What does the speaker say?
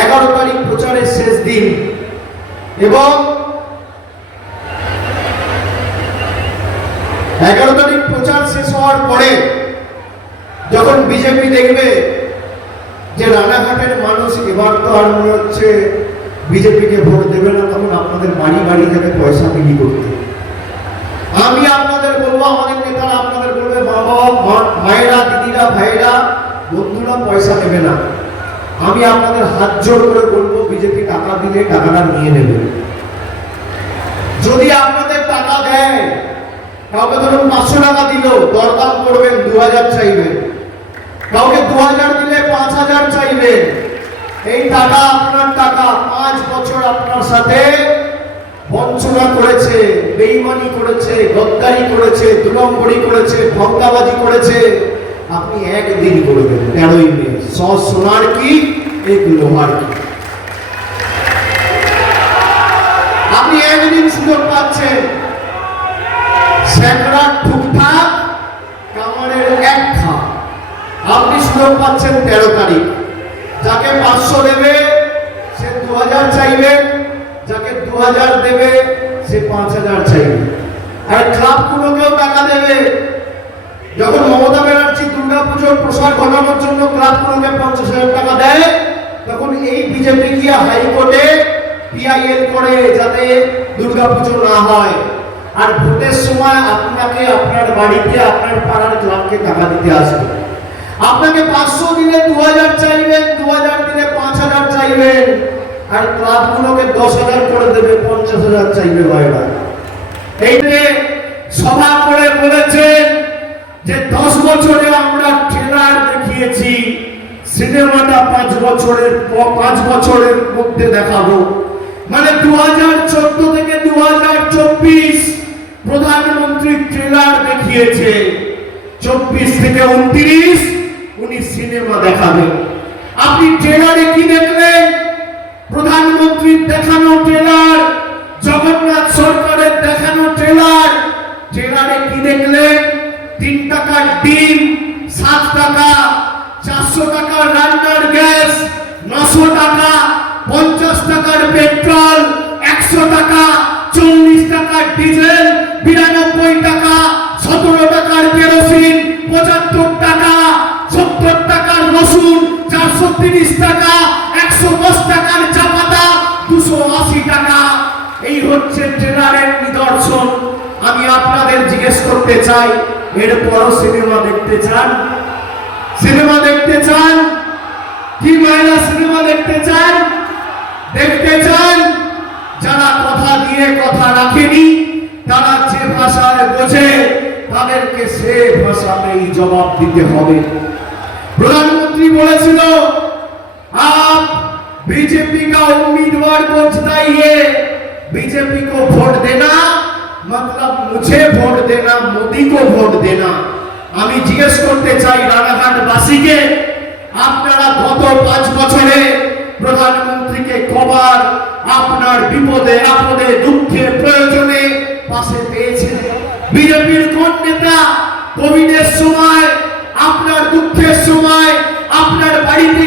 এগারো তারিখ প্রচারের শেষ দিন। এবং এগারো তারিখ প্রচার শেষ হওয়ার পরে যখন বিজেপি দেখবে যে রানাঘাটের মানুষ এবার তো আর মনে হচ্ছে বিজেপিকে ভোট দেবে না, তখন আপনাদের বাড়ি বাড়ি যাবে পয়সা বিলি করতে। আমি আপনাদের বলব, আমাদের নেতারা আপনাদের বলবে, মা বাবা মায়েরা, দিদিরা, ভাইরা, বন্ধুরা পয়সা দেবে না। আমি আপনাদের হাত জোর করে বলব, বিজেপি টাকা দিলে টাকাটা নিয়ে নেবে। যদি আপনাদের টাকা দেয়, কাউকে ধরুন পাঁচশো টাকা দিল, দরদাম করবেন দু হাজার চাইবেন কাউকে দু হাজার দিলে পাঁচ হাজার চাইবেন এই টাকা আপনার টাকা, পাঁচ বছর আপনার সাথে বঞ্চনা করেছে, বেইমানি করেছে, গদ্দারি করেছে দুলম্বরি করেছে, ভঙ্গাবাজি করেছে। আপনি একদিন করবেন তেরোই মে। স সোনার কি? এক লোহার কি? আপনি একদিন সুযোগ পাচ্ছেন। স্যাকরা ঠুকঠাক কামারের এক খা আপনি সুযোগ পাচ্ছেন তেরো তারিখ। যাকে পাঁচশো দেবে, সে দু হাজার চাইবে। যাকে দু হাজার দেবে, সে পাঁচ হাজার চাইবে। আর ক্লাবগুলোকেও টাকা দেবে। যখন মমতা দুর্গা প্রসার ঘটানোর জন্য ক্লাবগুলোকে পঞ্চাশ হাজার টাকা দেয়? তখন এই বিজেপি গিয়ে হাইকোর্টে পিআইএল করে যাতে দুর্গা পুজো না হয়? আর ভোটের সময় আপনাকে আপনার বাড়িতে, আপনার পাড়ার ক্লাবকে টাকা দিতে আসবে। আপনাকে পাঁচশো দিলে দু হাজার চাইবেন, দু হাজার দিলে পাঁচ হাজার চাইবেন। আর ক্লাবগুলোকে দশ হাজার করে দেবে, পঞ্চাশ হাজার চাইবে ভাইরা এই সভা করে বলেছেন যে দশ বছরে আমরা দেখিয়েছি সিনেমাটা পাঁচ বছরের পাঁচ বছরের মধ্যে দেখাবো। মানে দু হাজার চোদ্দ থেকে দু হাজার চব্বিশ প্রধানমন্ত্রী ট্রেলার দেখিয়েছে। চব্বিশ থেকে উনত্রিশ উনি সিনেমা দেখাবেন। আপনি ট্রেলারে কি দেখলেন? প্রধানমন্ত্রীর দেখানো ট্রেলার টাকার পেট্রোল, একশো টাকা, চল্লিশ টাকার ডিজেল, বিরানব্বই টাকা, সতেরো টাকার কেরোসিন, পঁচাত্তর টাকা, সত্তর টাকার রসুন, চারশো তিরিশ টাকা, একশো দশ টাকার চা পাতা, দুশো আশি টাকা। এই হচ্ছে ট্রেলারের নিদর্শন। আমি আপনাদের জিজ্ঞেস করতে চাই, এরপরও সিনেমা দেখতে চান? সিনেমা দেখতে চান? কি মায়েরা সিনেমা দেখতে চান? দেখতে চান যারা কথা দিয়ে কথা রাখেনি তারা যে ভাষায় বোঝে তাদেরকে সে ভাষাতেই জবাব দিতে হবে प्रधानमंत्री বলেছিল आप बीजेपी का उम्मीदवार को जिताइए बीजेपी को वोट देना मतलब मुझे वोट देना मोदी को ভোট দেনা আমি জিজ্ঞেস করতে চাই রানাঘাট বাসীকে আপনারা গত পাঁচ বছরে প্রধানমন্ত্রীকে কবার আপনার বিপদে, আপদে, দুঃখে, প্রয়োজনে পাশে পেয়েছেন। বিজেপির কোন নেতা কোভিডের সময়, আপনার দুঃখের সময়, আপনার বাড়িতে